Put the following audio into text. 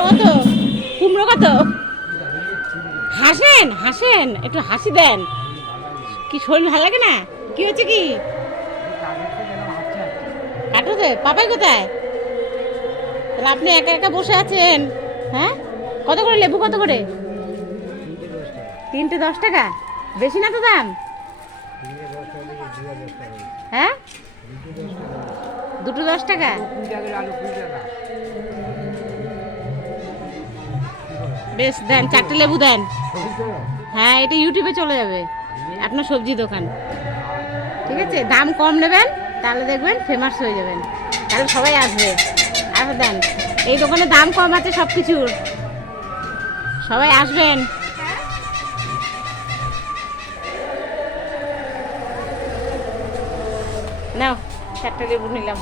কুমড়ো কত? কুমড়ো কত? হাসেন হাসেন, একটু হাসি দেন। কি শরীর ভালো লাগে না? কি হচ্ছে কি? কাটোতে পাপাই কোথায়? তাহলে আপনি একা একা বসে আছেন? হ্যাঁ, কত করে লেবু, কত করে? 3টে 10 টাকা, বেশি না তো দাম? হ্যাঁ, 2টো 10 টাকা। বেশ, দেন 4টে লেবু দেন। হ্যাঁ, এটা ইউটিউবে চলে যাবে, আপনার সবজি দোকান। ঠিক আছে, দাম কম নেবেন, তাহলে দেখবেন ফেমাস হয়ে যাবেন, তাহলে সবাই আসবে। আর দেন, এই দোকানে দাম কম আছে সব কিছুর, সবাই আসবেন। নাও, 4টে লেবু নিলাম।